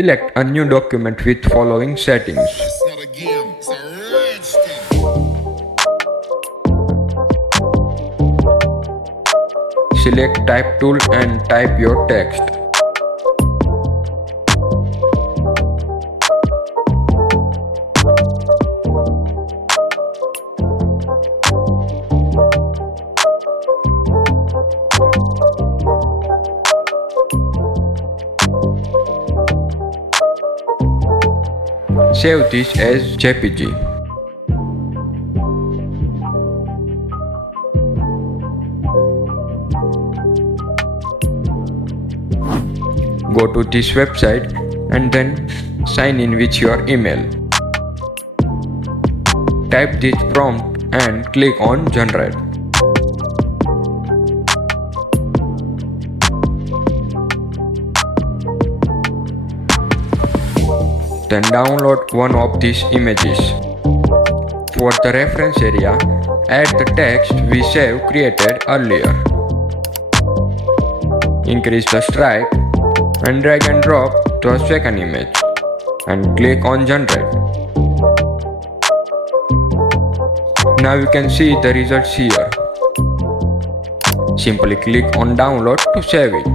Select a new document with following settings. It's not a game, it's a rich thing. Select Type tool and type your text. Save this as JPG. Go to this website and then sign in with your email. Type this prompt and click on Generate. Then download one of these images. For the reference area, add the text we created earlier. Increase the stripe and drag and drop the second image and click on Generate. Now you can see the results here. Simply click on Download to save it.